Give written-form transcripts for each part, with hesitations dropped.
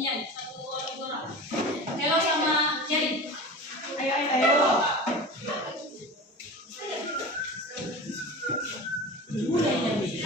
nyanyi satu orang. Hello sama Jerry. Ayo. Udah nyanyi.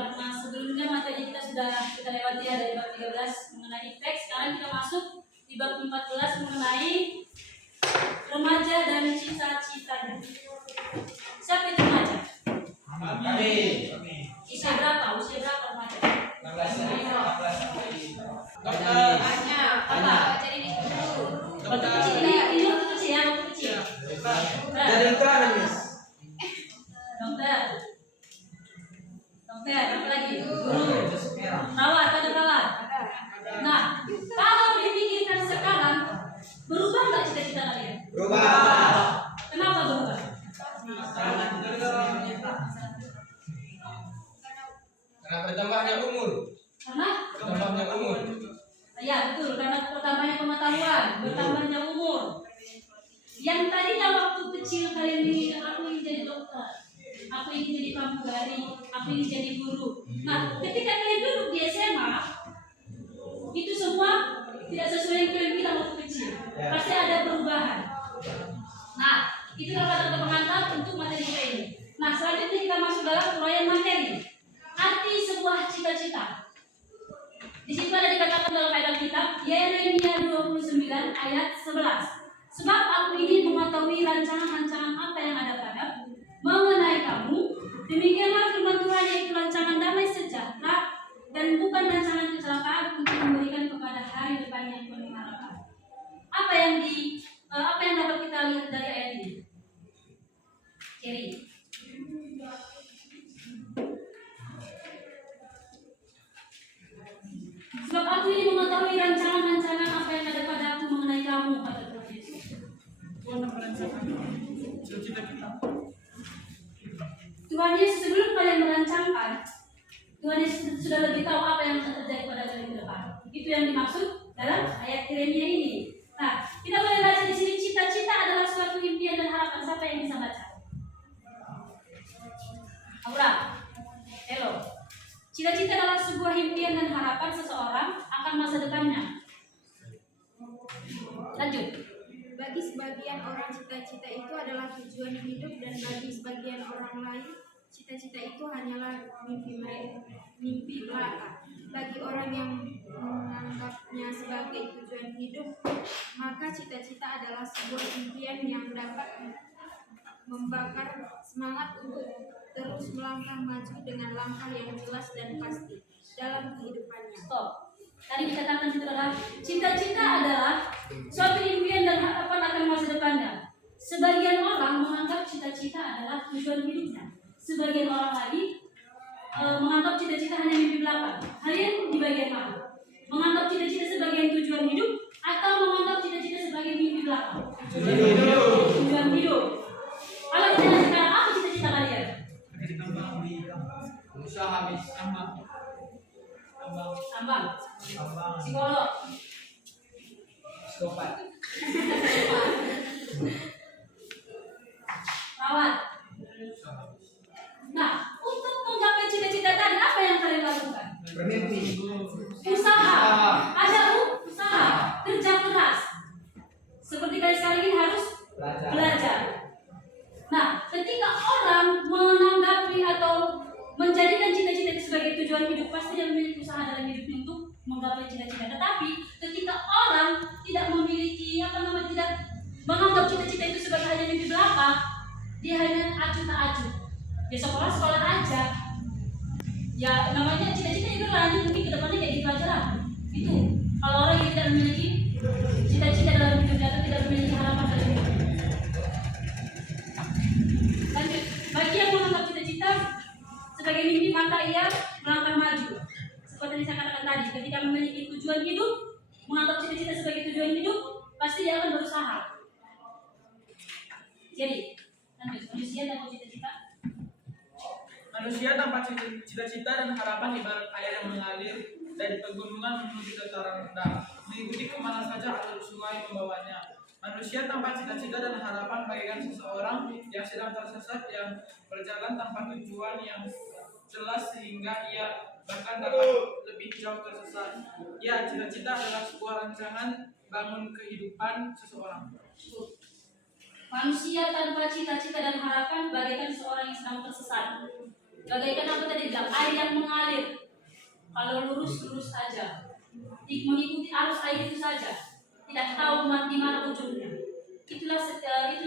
Karena sebelumnya materi kita lewati ya dari bab 13 mengenai teks, sekarang kita masuk di bab 14 mengenai remaja dan cita-citanya. Siapa itu remaja? Kami. Usia berapa remaja? 16. Apa? Jadi waktu kecil ya. Dari mana, Miss? Dokter, apa lagi? Guru, perawat, ada perawat. Nah, kalau dipikirkan sekarang, berubah nggak cita-cita kalian? Berubah. Kenapa berubah? Karena bertambahnya umur. Bertambahnya umur. Ya betul, karena bertambahnya pengetahuan, bertambahnya umur. Yang tadinya waktu kecil kalian ini, aku ingin jadi dokter, aku ingin jadi pramugari, aku ingin jadi guru. Nah, ketika kalian duduk di SMA, itu semua tidak sesuai yang kalian bilang waktu kecil. Pasti ada perubahan. Nah, itu kata-kata pengantar untuk materi kita ini. Nah, selanjutnya kita masuk dalam uraian materi. Arti sebuah cita-cita. Di situ ada dikatakan dalam ayat kitab Yeremia 29 ayat 11. Sebab aku ingin mengetahui rancangan-rancangan apa yang ada padamu mengenai kamu. Demikianlah firman Tuhan, yaitu rancangan damai sejahtera dan bukan rancangan kecelakaan, untuk memberikan kepada hari depan yang penuh harapan. Apa yang dapat kita lihat dari ayat ini? Kiri. Sebab aku ingin mengetahui rancangan-rancangan apa yang ada pada aku mengenai kamu, kata Tuhan Yesus. Tuhan Yesus sebelum kalian merancangkan, Tuhan Yesus sudah lebih tahu apa yang akan terjadi pada kalian ke depan. Itu yang dimaksud dalam ayat Yeremia ini. Nah, kita boleh baca di sini, cita-cita adalah suatu impian dan harapan. Siapa yang bisa baca? Aura, hello. Cita-cita adalah sebuah impian dan harapan seseorang akan masa depannya. Lanjut. Bagi sebagian orang cita-cita itu adalah tujuan hidup, dan bagi sebagian orang lain cita-cita itu hanyalah mimpi belaka. Bagi orang yang menganggapnya sebagai tujuan hidup, maka cita-cita adalah sebuah impian yang dapat membakar semangat untuk terus melangkah maju dengan langkah yang jelas dan pasti dalam kehidupannya. Stop. Tadi dikatakan itu adalah cita-cita adalah suatu impian dan harapan akan masa depannya. Sebagian orang menganggap cita-cita adalah tujuan hidupnya. Sebagian orang lagi menganggap cita-cita hanya mimpi belaka. Kalian di bagian mana? Menganggap cita-cita sebagai tujuan hidup atau menganggap cita-cita sebagai mimpi belaka? Tujuan hidup. Kalau kita sekarang, apa cita-cita kalian? Usaha Ambang. Psikolog. Psikopat. Perawat. Nah, untuk menggapai cita-cita tadi apa yang kalian lakukan? Bermimpi. Usaha. Ada usaha, kerja keras. Seperti kalian sekarang ini harus belajar. Nah, ketika orang menanggapi atau menjadikan cita-cita itu sebagai tujuan hidup, pasti dia memiliki usaha dalam hidupnya untuk menggapai cita-cita. Tetapi ketika orang tidak memiliki tidak menganggap cita-cita itu sebagai hanya mimpi belaka, dia hanya acuh tak acuh. Dia sekolah aja. Ya namanya cita-cita itu lanjut mungkin ke depannya kayak gitu aja lah. Itu kalau orang yang tidak memiliki cita-cita dalam hidupnya atau tidak memiliki harapan dalam hidupnya. Lanjut, bagi yang menganggap cita-cita sebagai mimpi maka ia melangkah maju. Seperti yang saya katakan tadi, ketika memiliki tujuan hidup, menganggap cita-cita sebagai tujuan hidup, pasti dia akan berusaha. Jadi, lanjut, manusia tanpa cita-cita. Manusia tanpa cita-cita dan harapan ibarat air yang mengalir dari pegunungan menuju dataran rendah, mengikuti kemana saja alur sungai membawanya. Manusia tanpa cita-cita dan harapan bagaikan seseorang yang sedang tersesat, yang berjalan tanpa tujuan yang jelas sehingga ia bahkan dapat lebih jauh tersesat. Ya, cita-cita adalah sebuah rancangan bangun kehidupan seseorang. Manusia tanpa cita-cita dan harapan bagaikan seorang yang sedang tersesat. Bagaikan apa tadi bilang, air yang mengalir. Kalau lurus saja, mengikuti arus air itu saja, tidak tahu di mana ujungnya. Itulah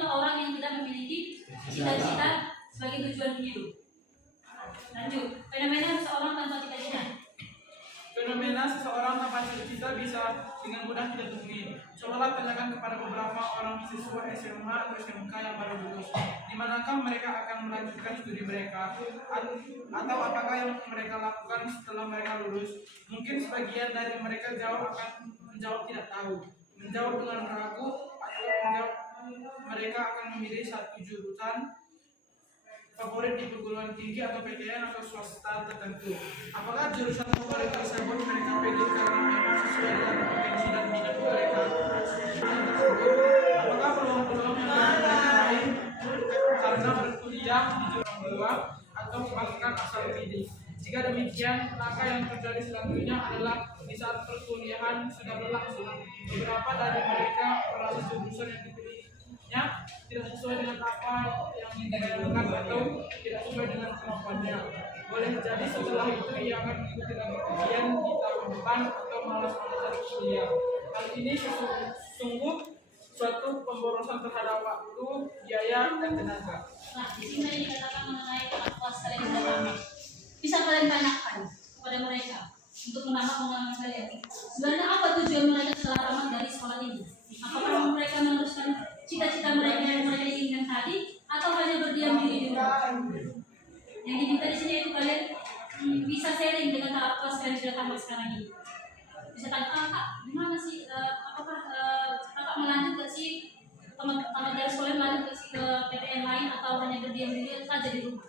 orang yang tidak memiliki cita-cita sebagai tujuan hidup. Lanjut, fenomena seseorang tanpa cita-cita. Fenomena seseorang tanpa cita-cita bisa dengan mudah kita temui. Cobalah tanyakan kepada beberapa orang siswa SMA atau SMK yang baru lulus, di manakah mereka akan melanjutkan studi mereka, atau apakah yang mereka lakukan setelah mereka lulus. Mungkin sebagian dari mereka menjawab tidak tahu, menjawab dengan ragu, atau menjawab mereka akan memilih satu jurusan favorit di perguruan tinggi atau PTN atau swasta tertentu. Apakah jurusan favorit tersebut mereka pilih karena memang sesuai dengan potensi dan minat mereka? Apakah peluang-peluang yang mereka raih karena berkuliah di jurusan kedua atau bahkan asal pilih? Jika demikian, langkah yang terjadi selanjutnya adalah di saat perkuliahan sudah berlangsung, beberapa dari mereka merasa jurusan yang dipilihnya tidak sesuai dengan apa yang dibayangkan atau tidak sesuai dengan kemampuannya. Boleh jadi setelah itu ia akan mengikuti lagi ujian di tahun depan atau malas-malasan kuliah. Hal ini sungguh suatu pemborosan terhadap waktu, biaya, dan tenaga. Nah, di sini dikatakan mengenai kelas kalian sudah tamat. Bisa kalian tanyakan kepada mereka untuk menambah pengalaman kalian. Sebenarnya apa tujuan mereka setelah tamat dari sekolah ini? Apakah mereka meneruskan cita-cita mereka yang mereka inginkan tadi, atau hanya berdiam diri di rumah? Yang diminta di sini itu kalian bisa sharing dengan kakak kelas kalian sudah tamat sekarang ini. Bisa tanya, kak, gimana sih? Apakah kakak melanjut ke sih tamat dari sekolah melanjut ke PTN lain, atau hanya berdiam diri saja di rumah?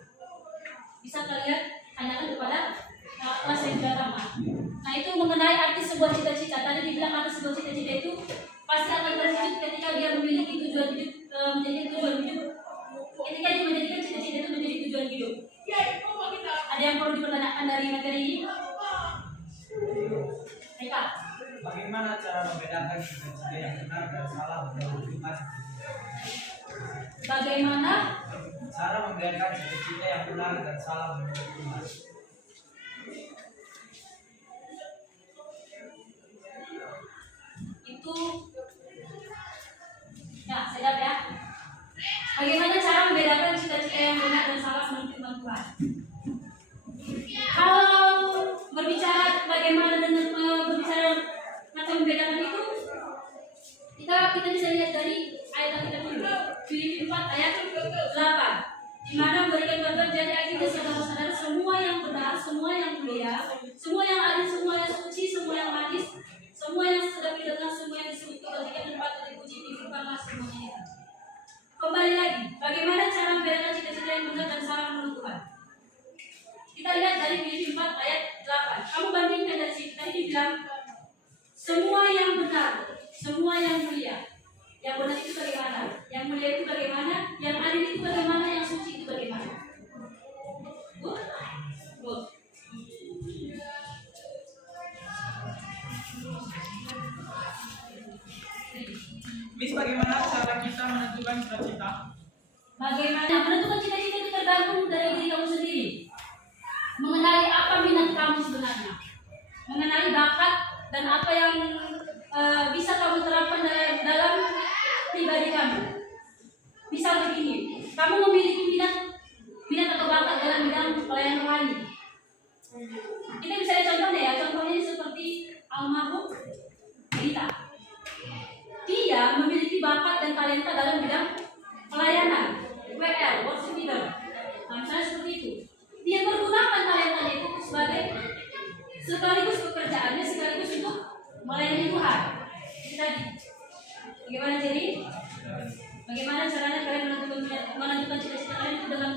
Bisa kalian tanyakan kepada kakak kelas yang sudah tamat. Nah, itu mengenai arti sebuah cita-cita. Tadi dibilang arti sebuah cita-cita itu pasti akan terwujud ketika dia memiliki tujuan hidup, menjadi tujuan hidup. Ketika dia menjadikan cita-cita itu menjadi tujuan hidup. Ada yang perlu dipertanyakan dari materi ini? Mereka. Bagaimana cara membedakan cita-cita yang benar dan salah menurut Tuhan? Bagaimana Cara membedakan cita-cita yang benar dan salah menurut Tuhan? itu ya, sedap ya. Bagaimana cara membedakan cita-cita yang benar dan salah menurut firman Tuhan? Kalau berbicara bagaimana dengan berbicara macam membedakan itu, kita bisa lihat dari ayat yang kita dulu, Filipi 4 ayat 8, di mana memberikan contoh. Jadi akhirnya saudara-saudara, semua yang benar, semua yang mulia, semua yang adil, semua yang suci, semua yang manis, semua yang sedap didengar, semua yang disebut kebajikan dan patut dipuji, pikirkanlah semuanya itu. Kembali lagi, bagaimana cara membedakan cita-cita yang benar dan salah menurut Tuhan? Kita lihat dari Filipi 4 ayat 8. Kamu bandingkan dari sini. Tadi dibilang semua yang benar, semua yang mulia. Yang benar itu bagaimana? Yang mulia itu bagaimana? Yang adil itu bagaimana? Yang suci itu bagaimana? Good. Miss, bagaimana cara kita menentukan cita-cita? Bagaimana menentukan cita-cita itu tergantung dari diri kamu sendiri. Mengenali apa minat kamu sebenarnya, mengenali bakat dan apa yang bisa kamu terapkan dalam pribadi kamu. Bisa begini, kamu memiliki minat atau bakat dalam bidang pelayanan rohani. Kita bisa lihat contohnya ya, contohnya seperti almarhum Rita. Dia memiliki bakat dan talenta dalam bidang pelayanan, WL, worship leader. Nah, misalnya seperti itu. Dia menggunakan talentanya itu sekaligus pekerjaannya, sekaligus untuk melayani Tuhan. Itu tadi. Bagaimana jadi? Bagaimana caranya kalian menentukan cita-cita kalian itu dengan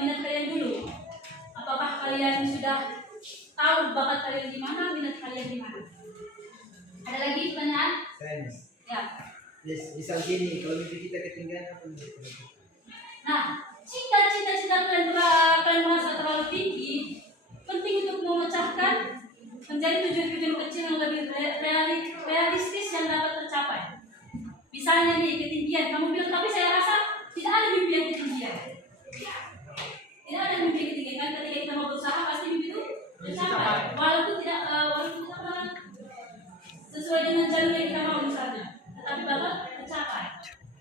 minat kalian dulu? Apakah kalian sudah tahu bakat kalian di mana, minat kalian di mana? Ada lagi pertanyaan? Sains. Ya. Yes, misal gini, kalau mimpi kita ketinggian apa nih? Nah, jika cita-cita kalian merasa terlalu tinggi, penting untuk memecahkan menjadi tujuan-tujuan kecil yang lebih realistis yang dapat tercapai. Misalnya nih, ketinggian, kamu bilang, tapi saya rasa tidak ada mimpi yang ketinggian. Tidak ada mimpi ketinggian, kan ketika kita mau berusaha pasti mimpi itu tercapai. Walaupun tidak pernah sesuai dengan jalur yang kita mau misalnya, tetapi bapak tercapai.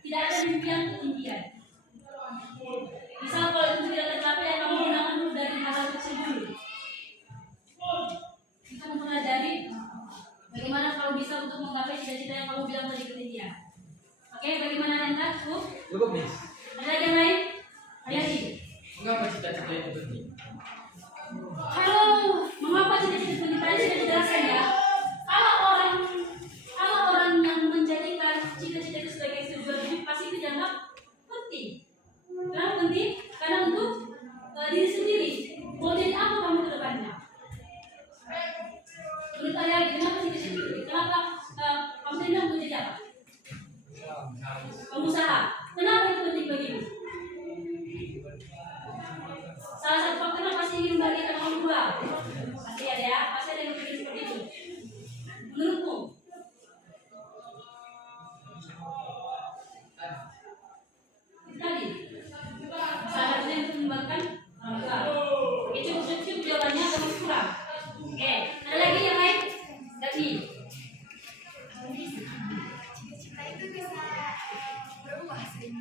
Tidak ada mimpi yang ketinggian. Misal kalau itu tidak tercapai, ya kamu gunakan dulu dari hal kecil dulu. Kita mempelajari bagaimana kalau bisa untuk menggapai cita-cita yang kamu bilang tadi ketinggian. Oke, bagaimana Hendra? Cukup, Miss. Ada lagi yang lain? Hayati. Mengapa cita-cita itu penting? Kalau mengapa cita-cita itu penting? Tadi sudah dijelaskan ya. Kalau orang yang menjadikan cita-cita itu sebagai tujuan hidup pasti itu dianggap penting. Kenapa penting? Karena untuk diri sendiri. Mau jadi apa kamu ke depannya? Menurut kalian, kenapa cita-cita itu? Kenapa kamu tidak mau jadi apa? Pengusaha. Kenapa itu penting bagimu? Salah satu faktornya pasti ingin membagikan uang dua. Pasti ada ya, pasti ada yang berpikir seperti itu. Menurutmu? Tadi, salah satunya untuk membagikan uang dua. Oke, cukup jawabannya atau masih kurang? Oke, ada lagi yang lain? Tadi. Cita-cita itu bisa berubah sih.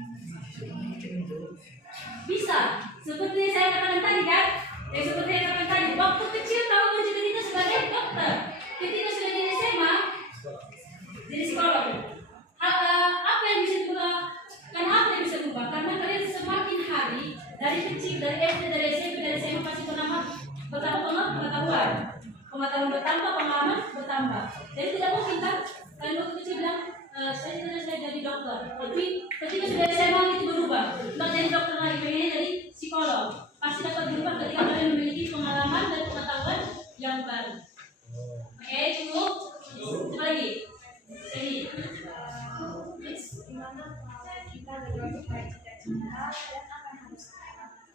Bisa, seperti saya katakan tadi kan, seperti yang katakan tadi, waktu kecil kamu mencita-cita sebagai dokter, ketika sudah jadi SMA, jadi psikolog. Apa yang bisa berubah? Kenapa yang bisa berubah? Karena kalian semakin hari dari kecil, dari SD, dari SMP, dari SMA pasti bertambah pengetahuan bertambah, pengalaman bertambah. Jadi tidak mungkin kan kalian waktu kecil bilang saya jadi dokter, tapi ketika sudah SMA itu berubah, tidak jadi dokter lagi, pengennya jadi psikolog. Pasti dapat berubah ketika kalian memiliki pengalaman dan pengetahuan yang baru. Oke, cukup. Coba lagi. Jadi, Gimana kita mencapai cita-cita dan apa yang harus kita lakukan?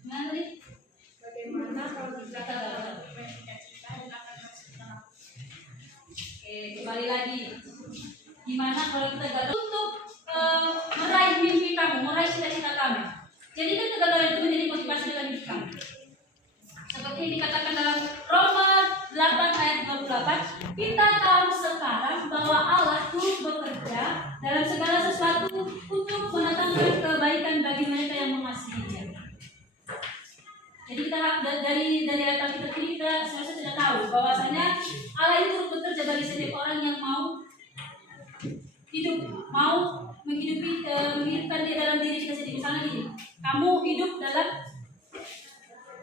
gimana tadi? Bagaimana kalau kita mencapai cita-cita dan apa yang harus kita lakukan? Oke, kembali lagi. Gimana kalau kita gagal untuk meraih mimpi kamu, meraih cita-cita kamu? Jadi kan kegagalan itu menjadi motivasi dalam hidup kamu. Seperti yang dikatakan dalam Roma 8 ayat 28, kita tahu sekarang bahwa Allah turut bekerja dalam segala sesuatu untuk mendatangkan kebaikan bagi mereka yang mengasihi Dia. Jadi kita dari ayat Alkitab ini kita seharusnya sudah tahu bahwasanya Allah itu turut bekerja bagi setiap orang yang mau hidup, mau menghidupkan dia dalam diri kita sendiri. Misalnya gini, kamu hidup dalam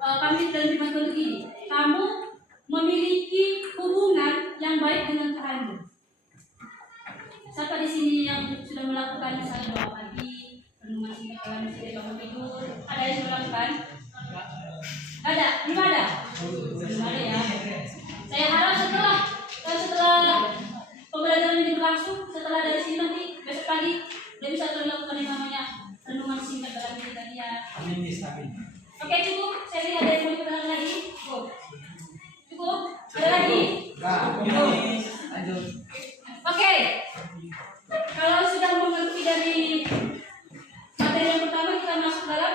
kami dalam firman Tuhan begini, kamu memiliki hubungan yang baik dengan Tuhanmu. Siapa di sini yang sudah melakukan misalnya doa pagi, renungan singkat dalam setiap bangun tidur? Ada yang sudah melakukan? Ada Aduh. Oke. Kalau sudah mengerti dari materi yang pertama, kita masuk dalam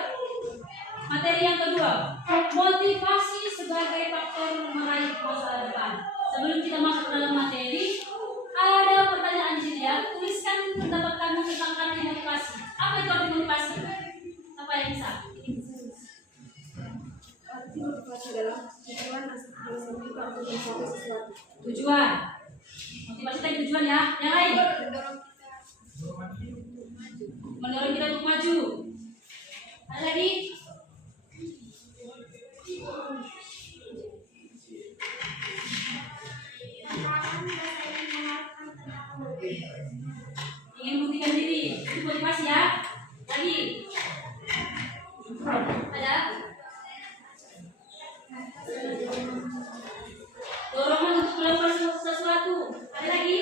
materi yang kedua. Motivasi sebagai faktor meraih masa depan. Sebelum kita masuk dalam materi, ada pertanyaan di sini ya. Tuliskan pendapat kamu tentang arti motivasi. Apa itu arti motivasi? Apa yang bisa? Arti motivasi adalah tujuan alasan kita untuk mencapai sesuatu. Tujuan. Motivasi tadi tujuan ya. Yang lain? Mendorong kita untuk maju. Ada lagi? Ingin membuktikan diri. Itu motivasi ya. Lagi? Ada? Dorongan untuk melakukan sesuatu. Ada lagi?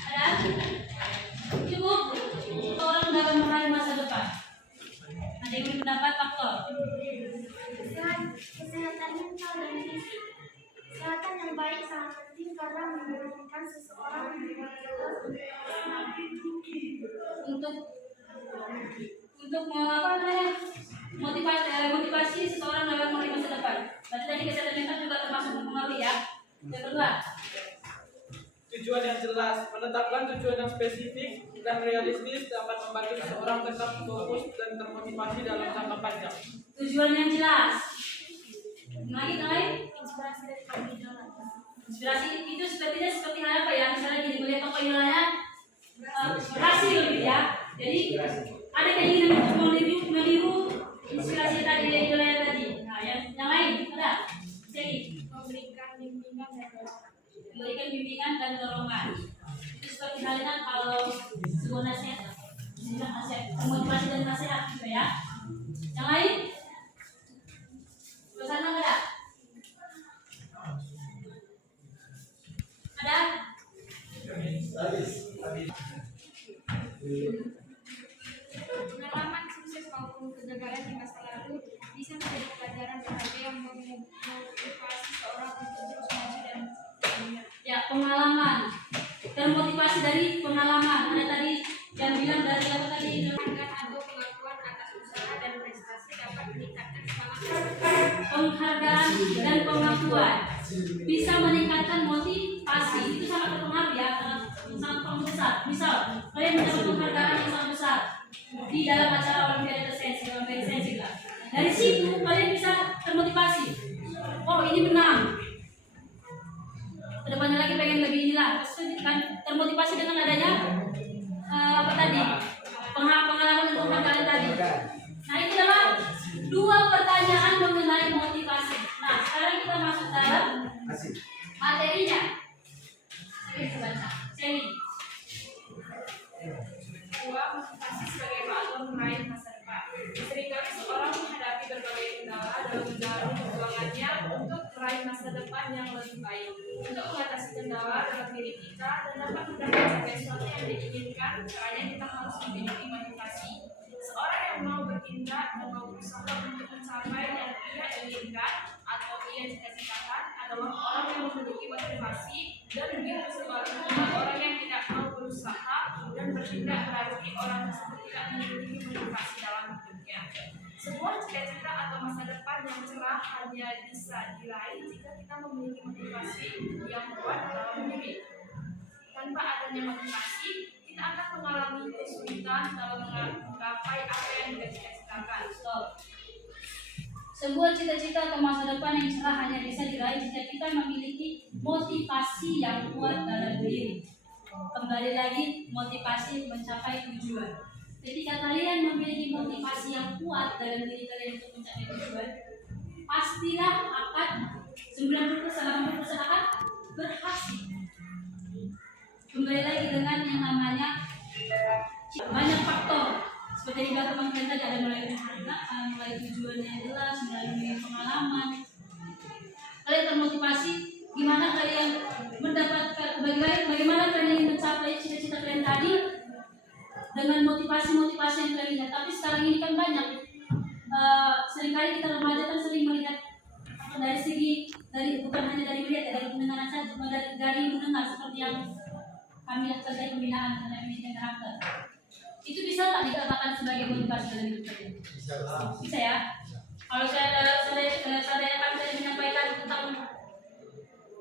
Ada? Cukup? Orang dalam meraih masa depan. Ada yang berpendapat faktor? Kesehatan mental dan fisik. Kesehatan yang baik sangat penting karena memungkinkan seseorang untuk apa namanya motivasi seseorang dalam meraih masa depan. Berarti tadi kesehatan mental juga termasuk mempengaruhi ya. Yang kedua, Tujuan yang jelas, menetapkan tujuan yang spesifik dan realistis dapat membantu seseorang tetap fokus dan termotivasi dalam jangka panjang. tujuan yang jelas. Lagi lain? inspirasi dari kaum idola. Inspirasi itu seperti hal apa ya? Misalnya gini, melihat tokoh idolanya berhasil gitu ya. Jadi ada keinginan untuk meniru inspirasi tadi dari idolanya tadi. Nah, yang lain ada? Jadi memberikan bimbingan dan dorongan. Itu seperti halnya kalau sebuah nasihat, motivasi dan nasihat gitu ya. Yang lain? Sana nggak ada? Ada? Pengalaman sukses maupun kegagalan di masa lalu bisa menjadi pelajaran berharga yang memotivasi seorang untuk terus maju dan berkembang. Ya, pengalaman. Termotivasi dari pengalaman. Ada tadi yang bilang dari apa tadi? Penghargaan atau pengakuan atas usaha dan prestasi dapat meningkatkan semangat. Penghargaan dan pengakuan bisa meningkatkan motivasi. Itu sangat berpengaruh ya, sangat besar. Misal kalian mendapat penghargaan yang sangat besar di dalam acara Olimpiade Sensi lah. Dari situ kalian bisa termotivasi. Oh, ini menang. Kedepannya lagi pengen lebih inilah. Kan termotivasi dengan adanya apa tadi? Pengalaman dan penghargaan tadi. Nah, ini adalah dua pertanyaan mengenai motivasi. Nah, sekarang kita masuk dalam materinya. Kita baca. Sini. Motivasi sebagai faktor meraih masa depan. Seringkali seorang menghadapi berbagai kendala dalam menjalani perjuangannya untuk meraih masa depan yang lebih baik. Untuk mengatasi kendala dalam diri kita dan dapat mencapai sesuatu yang diinginkan, caranya kita harus memiliki motivasi. Seorang yang mau bertindak dan mau berusaha untuk mencapai yang ia inginkan atau ia cita-citakan adalah orang yang memiliki motivasi, dan begitu sebaliknya orang yang tidak mau berusaha dan bertindak berarti orang tersebut tidak memiliki motivasi dalam hidupnya. Sebuah cita-cita atau masa depan yang cerah hanya bisa diraih jika kita memiliki motivasi yang kuat dalam diri. Tanpa adanya motivasi, kita akan mengalami kesulitan dalam menggapai apa yang kita cita-citakan. Stop. Sebuah cita-cita atau masa depan yang cerah hanya bisa diraih jika kita memiliki motivasi yang kuat dalam diri. Kembali lagi, motivasi mencapai tujuan. Ketika kalian memiliki motivasi yang kuat dalam diri kalian untuk mencapai tujuan, pastilah akan 90% akan berhasil. Kembali lagi dengan yang namanya banyak faktor. Seperti di belakang kalian tadi ada mulai penghargaan, mulai tujuan yang jelas, melalui pengalaman. Kalian termotivasi, gimana kalian mendapatkan, bagaimana kalian ingin mencapai cita-cita kalian tadi dengan motivasi-motivasi yang kalian lihat. Tapi sekarang ini kan banyak seringkali kita remaja kan sering melihat dari bukan hanya dari melihat ya, dari pendengaran saja, cuma dari mendengar seperti yang kami lakukan dari pembinaan dan pendidikan karakter. Itu bisa tak dikatakan sebagai motivasi dalam hidup saya? Bisa ya. Kalau saya akan tadi menyampaikan tentang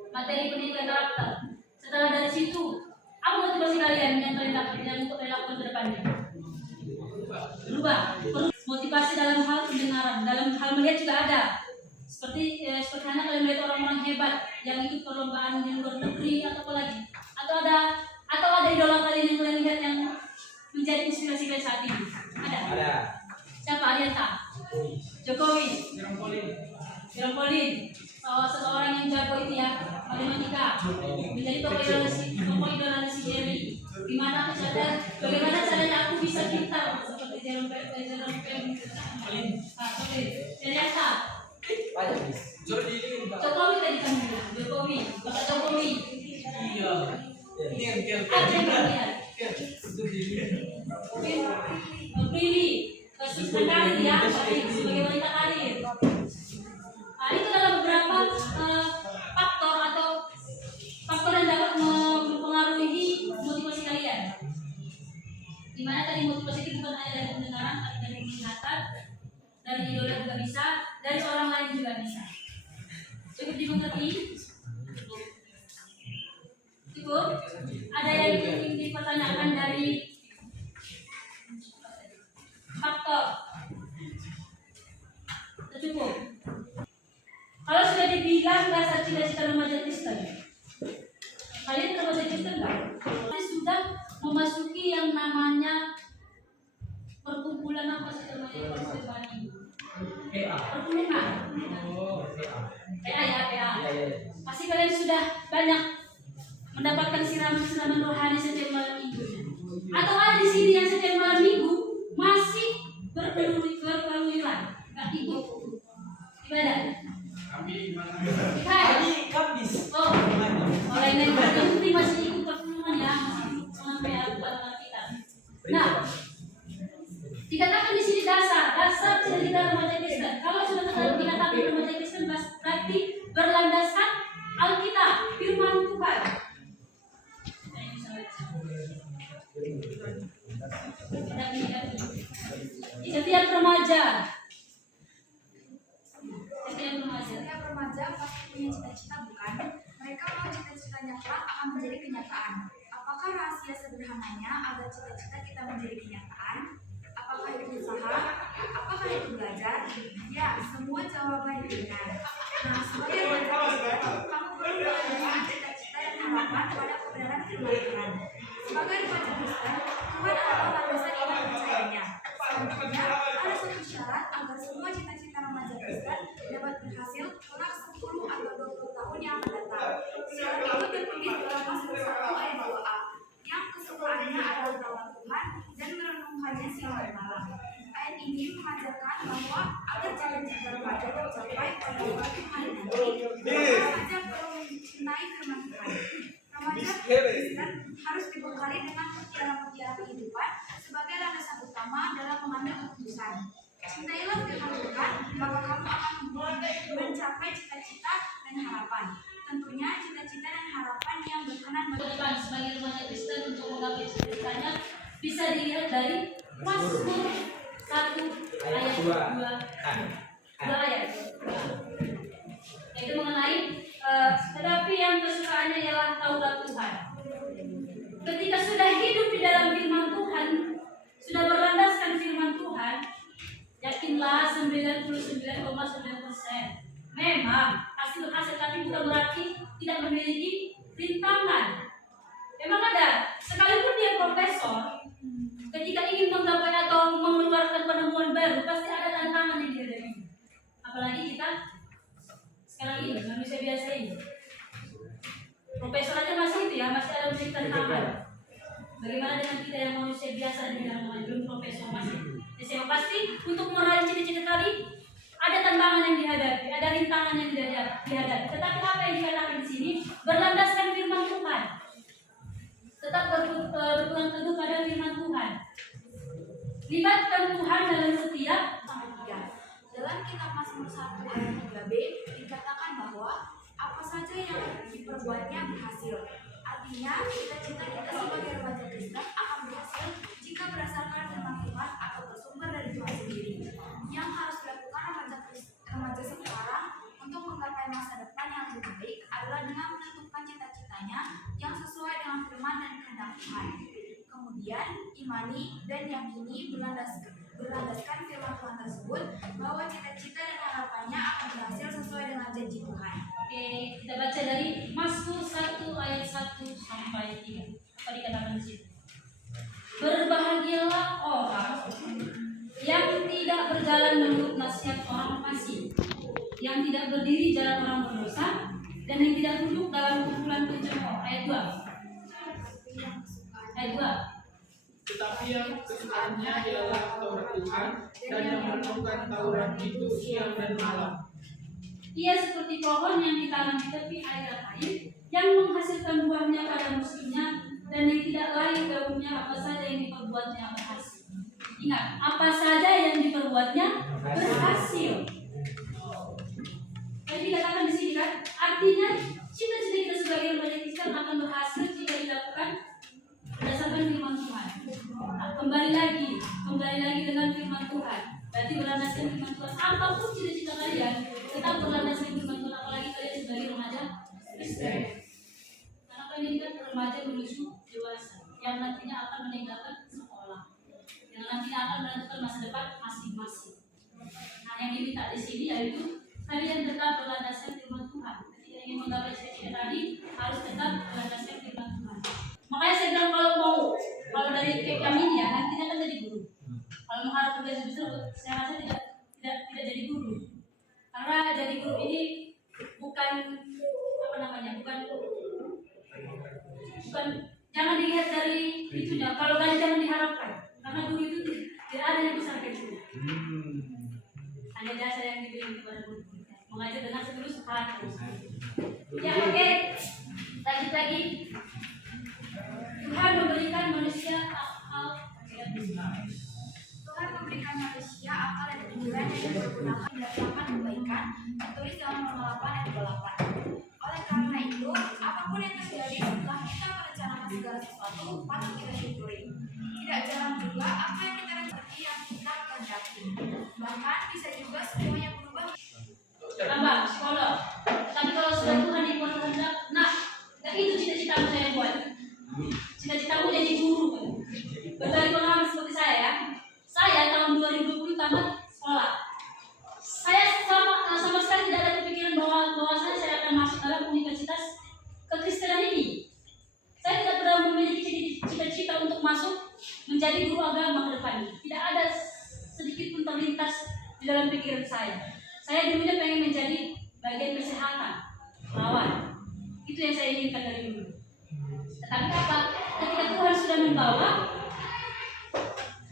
materi pendidikan karakter. Setelah dari situ, apa motivasi kalian yang kalian untuk dilakukan ke depannya? Berubah. Motivasi dalam hal pendengaran, dalam hal melihat juga ada. Seperti anak kalian melihat orang-orang hebat yang ikut perlombaan di luar negeri atau apa lagi, atau ada idola kalian yang kalian lihat yang menjadi inspirasi kalian saat ini. Ada. Siapa? Arianta? Jokowi. Jerome Pauline. Seseorang yang jago itu ya, matematika. Menjadi tokoh idola si Jerry. Bagaimana caranya aku bisa pintar seperti Jerome Pauline. Arianta. Jokowi tadi kan Jokowi, Bapak Jokowi. Iya. Ini yang Ada yang kalian. Prilly, khususnya karir ya, sebagai wanita karir. Nah, itu adalah beberapa faktor yang dapat mempengaruhi motivasi kalian. Dimana tadi motivasi itu bukan hanya dari pendengaran, tapi dari penglihatan, dari idola juga bisa, dari orang lain juga bisa. Cukup dimengerti? Cukup? Ada yang ingin dipertanyakan dari faktor? Cukup? Kalau sudah dibilang dasar cita-cita remaja Kristen, kalian remaja Kristen nggak? Kalian sudah memasuki yang namanya perkumpulan apa sih remaja Kristen Bani? Perkumpulan. PA ya, PA. Pasti kalian sudah banyak mendapatkan siraman rohani setiap malam minggu. Atau ada di sini yang setiap malam minggu masih berkeluyuran, nggak ikut ibadah. Kami kabis. Lain-lain tapi masih ikut pertemuan ya, masih sampai apa kita. Nah, dikatakan di sini dasar cita-cita remaja Kristen. Kalau sudah dikatakan remaja Kristen berarti berlandaskan Alkitab, firman Tuhan. Setiap remaja pasti punya cita-cita, bukan? Mereka mau cita-citanya kelak akan menjadi kenyataan. Apakah rahasia sederhananya agar cita-cita kita menjadi kenyataan? Apakah itu usaha? Apakah itu belajar? Ya, semua jawaban benar. Nah, sebagai remaja Kristen, kamu perlu mengajarkan cita-cita dan harapan pada kebenaran firman Tuhan. Sebagai remaja Kristen, Tuhan adalah landasan iman percayanya. Selanjutnya, ada satu syarat agar semua cita-cita remaja Kristen dapat berhasil kelak 10 atau 20 tahun yang akan datang. Syarat itu tertulis dalam Mazmur 1 ayat 2a, yang kesukaannya adalah lawan Tuhan dan merenungkannya siang dan malam. Ayat ini mengajarkan bahwa agar cita-cita remaja tercapai pada waktu hari nanti, remaja perlu mencintai firman Tuhan. Remaja Kristen harus dibekali dengan mutiara-mutiara kehidupan sebagai landasan utama dalam mengambil keputusan. Cintailah firman Tuhan, maka kamu akan mencapai cita-cita dan harapan. Tentunya cita-cita dan harapan yang berkenan bagi Depan sebagai remaja Kristen untuk menggapai cita-citanya bisa dilihat dari Mazmur 1 ayat 2 ayat. Itu mengenai tetapi yang kesukaannya ialah Taurat Tuhan. Ketika sudah hidup di dalam firman Tuhan, sudah berlandaskan firman Tuhan, yakinlah 99,9%. Memang hasil, tapi bukan berarti tidak memiliki rintangan. Memang ada, sekalipun dia profesor, ketika ingin menggapai atau mengeluarkan penemuan baru, pasti ada tantangan yang dihadapi. Apalagi kita sekarang ini manusia biasa ini. Profesor aja masih itu ya, masih ada menjadi tantangan. Bagaimana dengan kita yang manusia biasa di dalam belum profesor masih? Jadi pasti untuk meraih cita-cita tadi ada tantangan yang dihadapi, ada rintangan yang dihadapi. Tetapi apa yang dikatakan di sini berlandaskan firman Tuhan. Tetap berpegang teguh pada firman Tuhan. Libatkan Tuhan dalam setiap dalam kitab Mazmur 1 ayat 3b dikatakan bahwa apa saja yang diperbuatnya berhasil. Artinya, cita-cita kita sebagai remaja Kristen akan berhasil jika berdasarkan firman Tuhan atau bersumber dari Tuhan sendiri. Yang harus dilakukan remaja sekarang untuk menggapai masa depan yang lebih baik adalah dengan menentukan cita-citanya yang sesuai dengan firman dan kehendak Tuhan. Kemudian, imani dan yakini berlandaskan firman Tuhan tersebut bahwa cita-cita dan harapannya akan berhasil sesuai dengan janji Tuhan. Oke, kita baca dari Mazmur 1 ayat 1 sampai 3. Apa dikatakan di situ? Berbahagialah orang yang tidak berjalan menurut nasihat orang fasik, yang tidak berdiri jalan orang berdosa, dan yang tidak duduk dalam kumpulan pencemooh. Ayat 2. Ayat 2. Tetapi yang kesukaannya ialah Taurat Tuhan, dan yang merenungkan Taurat itu siang dan malam. Ia seperti pohon yang ditanam di tepi air, yang menghasilkan buahnya pada musimnya, dan yang tidak layu daunnya, apa saja yang diperbuatnya berhasil. Ingat, apa saja yang diperbuatnya berhasil. Tadi dikatakan di sini kan, artinya cita-cita kita sebagai remaja Kristen akan berhasil jika dilakukan berdasarkan firman Tuhan. Nah, kembali lagi dengan firman Tuhan. Berarti berlandaskan firman Tuhan. Apapun cita-cita kalian, tetap berlandaskan firman Tuhan. Apalagi kalian sebagai remaja Kristen. Karena kalian kan remaja menuju dewasa, yang nantinya akan meninggalkan sekolah, yang nantinya akan menentukan masa depan masing-masing. Nah, yang diminta di sini yaitu kalian tetap berlandaskan firman Tuhan. Ketika ingin menggapai cita-cita tadi, harus tetap berlandaskan firman Tuhan. Makanya saya bilang kalau dari kami ini ya, nantinya kan jadi guru. Kalau mengharap kerja besar, saya rasa tidak jadi guru. Karena jadi guru ini bukan jangan dilihat dari itunya. Kalau gaji jangan diharapkan, karena guru itu tidak ada yang besar gajinya. Hanya jasa yang diberi kepada guru. Mengajar dengan setulus hati. Ya oke. Lanjut lagi. Tuhan memberikan manusia akal dan pikiran. Tuhan memberikan manusia akal dan pikiran yang dipergunakan melakukan kebaikan, tertulis dalam Roma 8 ayat 28. Oleh karena itu, apapun yang terjadi setelah kita merencanakan segala sesuatu, patut kita syukuri. Tidak jarang juga apa yang kita rencanakan yang kita kehendaki. Bahkan bisa juga semua yang berubah. Tambah psikolog. Tapi kalau sudah Tuhan yang buat kehendak, nah itu cita-citamu saya buat. Cita-citamu jadi guru kan. Berbagi pengalaman seperti saya ya. Saya tahun 2020 tamat sekolah. Saya sama sekali tidak ada kepikiran bahwa saya akan masuk dalam universitas kekristenan ini. Saya tidak pernah memiliki cita-cita untuk masuk menjadi guru agama ke depannya. Tidak ada sedikit pun terlintas di dalam pikiran saya. Saya dulunya pengen menjadi bagian kesehatan, perawat. Itu yang saya inginkan dari dulu. Tetapi apa? Ketika Tuhan sudah membawa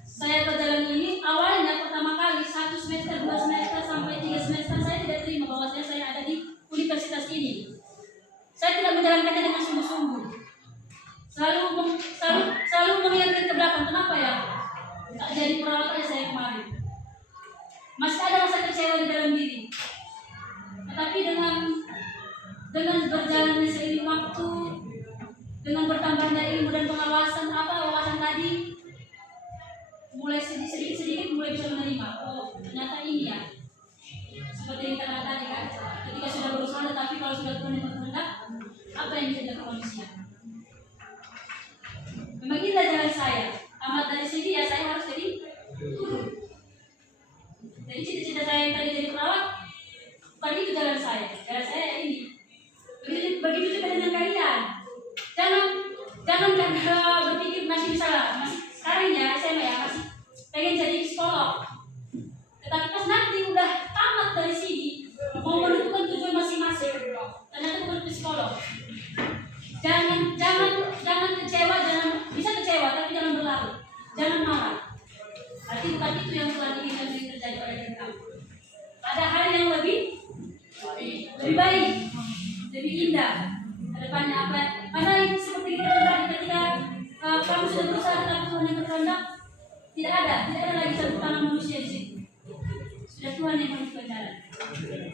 saya ke jalan ini, awalnya pertama kali 1 semester, 2 semester, sampai 3 semester saya tidak terima bahwa saya ada di universitas ini. Saya tidak menjalankannya dengan sungguh-sungguh. Selalu mengingatkan ke belakang. Kenapa ya? Tak jadi perawat aja saya kemarin. Masih ada rasa kecewa di dalam diri. Tetapi dengan berjalannya seiring waktu, dengan bertambahnya ilmu dan wawasan tadi, mulai sedikit mulai bisa menerima. Oh, ternyata ini ya. Seperti yang kita katakan tadi kan, ketika sudah berusaha, tetapi kalau sudah Tuhan yang berkehendak, apa yang bisa dilakukan manusia? Memang inilah jalan saya. Tamat dari sini ya saya harus jadi guru. Jadi cita-cita saya yang tadi jadi perawat, bukan itu jalan saya. Jalan saya ini. Begitu juga dengan kalian. Jangan berpikir masih sekarang ya SMA ya masih pengen jadi psikolog. Tetapi pas nanti udah tamat dari sini mau menentukan tujuan masing-masing, ternyata bukan psikolog. Jangan kecewa, bisa kecewa tapi jangan berlarut, jangan marah. Berarti bukan itu yang Tuhan inginkan terjadi pada diri kamu. Ada hal yang lebih baik, lebih indah ke depannya apa? Karena seperti kita tadi ketika kamu sudah berusaha tetapi Tuhan yang berkehendak, tidak ada lagi satu tangan manusia di situ. Sudah Tuhan yang menentukan.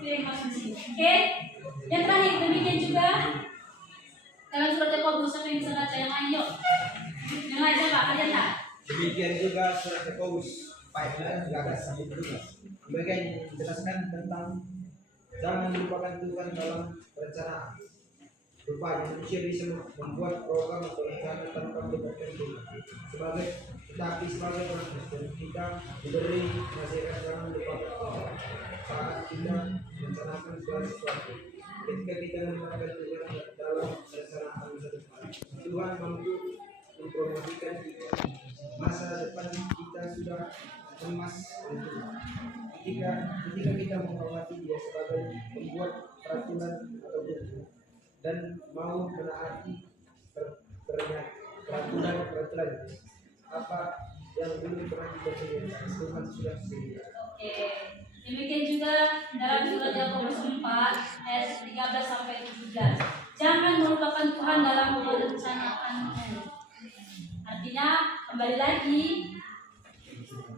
yang masuk di sini. Oke? Yang terakhir demikian juga dalam surat Yakobus, siapa yang bisa baca yang lain yuk? Yang lain siapa? Kalian tak? Demikian juga surat Yakobus pasal 11-12. Bagian menjelaskan tentang jangan melupakan Tuhan dalam perencanaan. Rupanya manusia bisa membuat program atau rencana tanpa melibatkan Tuhan. Sebagai orang Kristen kita diberi nasihat jangan melupakan Tuhan saat kita merencanakan segala sesuatu. Ketika kita melibatkan Tuhan dalam perencanaan masa depan, Tuhan mampu mempromosikan kita. Masa depan kita sudah emas oleh Tuhan. Ketika kita menghormati Dia sebagai pembuat peraturan atau hukum dan mau menaati peraturan apa yang belum pernah kita sediakan, Tuhan sudah sediakan. Oke. Demikian juga dalam surat Yakobus 4 ayat 13 sampai 17. Jangan melupakan Tuhan dalam merencanakanmu. Artinya kembali lagi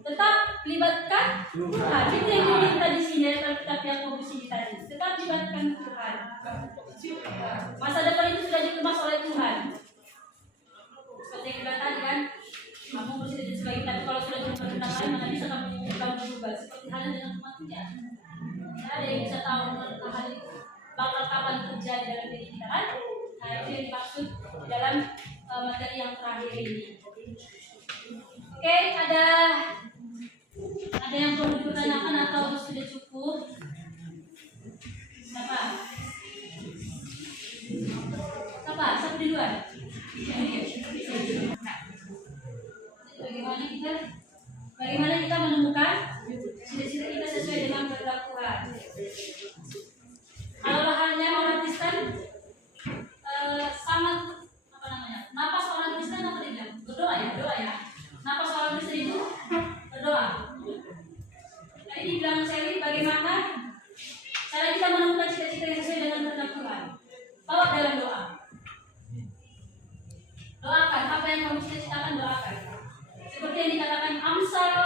tetap libatkan Tuhan. Itu yang diminta di sini dalam kitab Yakobus ini tadi. Tetap libatkan Tuhan. Masa depan itu sudah dikemas oleh Tuhan. Seperti yang kita tadi kan, kamu bersedia sebagai tapi kalau sudah diperintahkan mana bisa kamu berubah seperti halnya dengan kematian. Tidak ada yang bisa tahu hal itu bakal kapan terjadi dalam diri kita kan? Nah itu yang dimaksud dalam materi yang terakhir ini. Oke, ada yang perlu dipertanyakan atau sudah cukup? Siapa? Siapa di luar? Bagaimana kita menemukan ciri-ciri kita sesuai dengan kehendak Tuhan? Kalau hanya orang Kristen sangat napas orang Kristen apa dia bilang? Berdoa ya. Napas orang Kristen itu berdoa. Nah ini bilang Sally, bagaimana cara kita menemukan cita-cita yang sesuai dengan kehendak Tuhan? Bawa dalam doa. Doakan apa yang kamu cita-citakan, doakan. Seperti yang dikatakan Amsal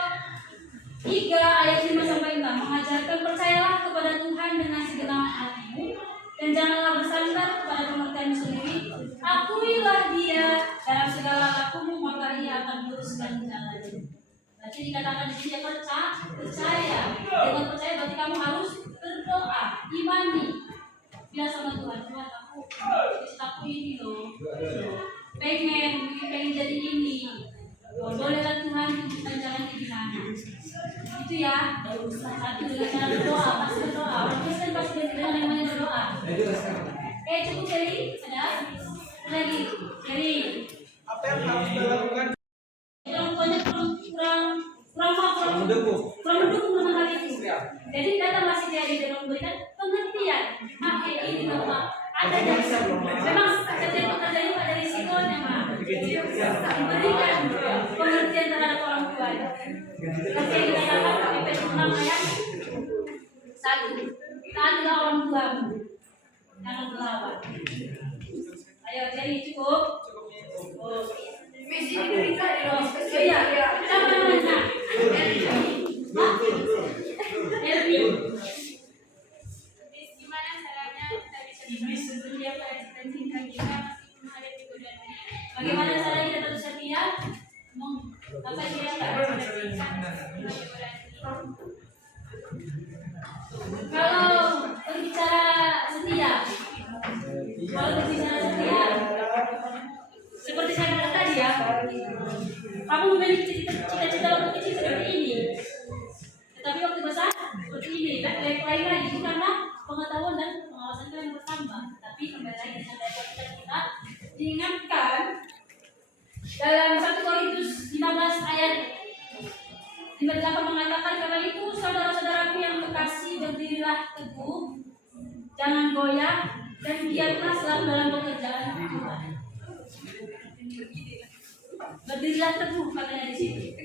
3 ayat 5 sampai 6, mengajarkan percayalah kepada Tuhan dengan segenap hatimu dan janganlah bersandar kepada pengertianmu sendiri. Akuilah Dia dalam segala lakumu, maka Ia akan meluruskan jalanmu. Berarti dikatakan di sini percaya. Dengan percaya berarti kamu harus berdoa, imani. Bilang sama Tuhan, Tuhan aku ini loh. Pengen jadi ini. Bolehlah Tuhan tunjukkan jalan ke mana. Itu ya. Satu dengan cara berdoa, pasti berdoa. Orang Kristen pasti dengan yang namanya berdoa. Cukup jadi ada lagi. Jadi Apa yang harus dilakukan? kurang mendukung dengan hal itu. Jadi data masih jadi memberikan pengertian. Ini bahwa ada memang setiap pekerjaan itu ada risikonya, Mak. Diberikan pengertian terhadap orang tua. Seperti yang dikatakan di Efesus 6 ayat 1. Taatilah orang tuamu, jangan melawan. Ayo, jadi cukup. Iya. Siapa namanya? Gimana caranya kita bisa setia pada cita-cita kita meskipun menghadapi godaan dunia? Bagaimana caranya kita tetap setia? Apa kira-kira? Kalau berbicara setia, seperti saya katakan tadi ya, kamu memiliki cita-cita waktu kecil seperti ini, tetapi waktu besar seperti ini. Lain lagi itu karena pengetahuan dan pengawasan kita yang bertambah. Tapi kembali lagi dengan cita kita diingatkan dalam 1 Korintus 15 ayat 58 mengatakan, karena itu saudara-saudaraku yang kekasih, berdirilah teguh, jangan goyah, dan giatlah selalu dalam pekerjaan Tuhan. Berdirilah teguh katanya di sini.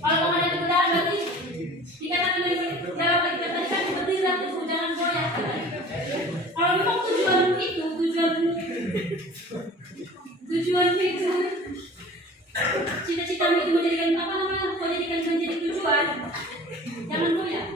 Kalau menghadapi godaan berarti dikatakan dalam kita tadi kan berdirilah teguh, jangan goyah. Kalau memang tujuan itu cita-cita itu menjadikan menjadi tujuan, jangan goyah.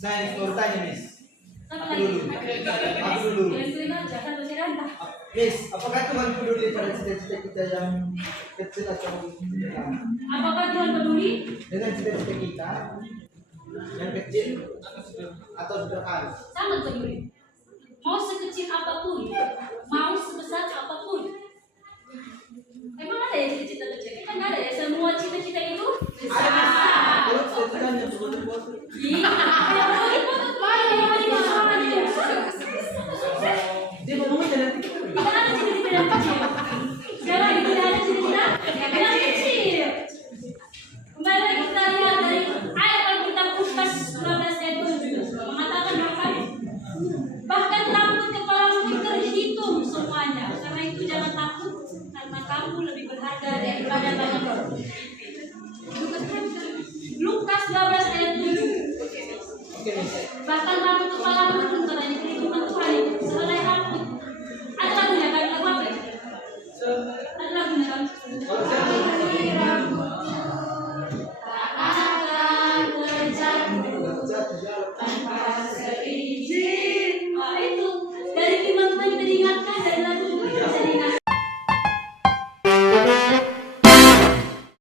Saya mau tanya, Miss. Apa Aku lagi? dulu. Aku dulu. Bantuin aja kan masih rantah. Miss, apakah Tuhan peduli pada cita-cita kita yang kecil atau besar? Apakah Tuhan peduli? Dengan cita-cita kita yang kecil atau sederhana? Sangat peduli. Mau sekecil apapun, mau sebesar apapun. Emang ada ya cita-cita kecil? Kan ada ya, semua cita-cita itu besar. Kalau cita-citanya betul-betul Iya,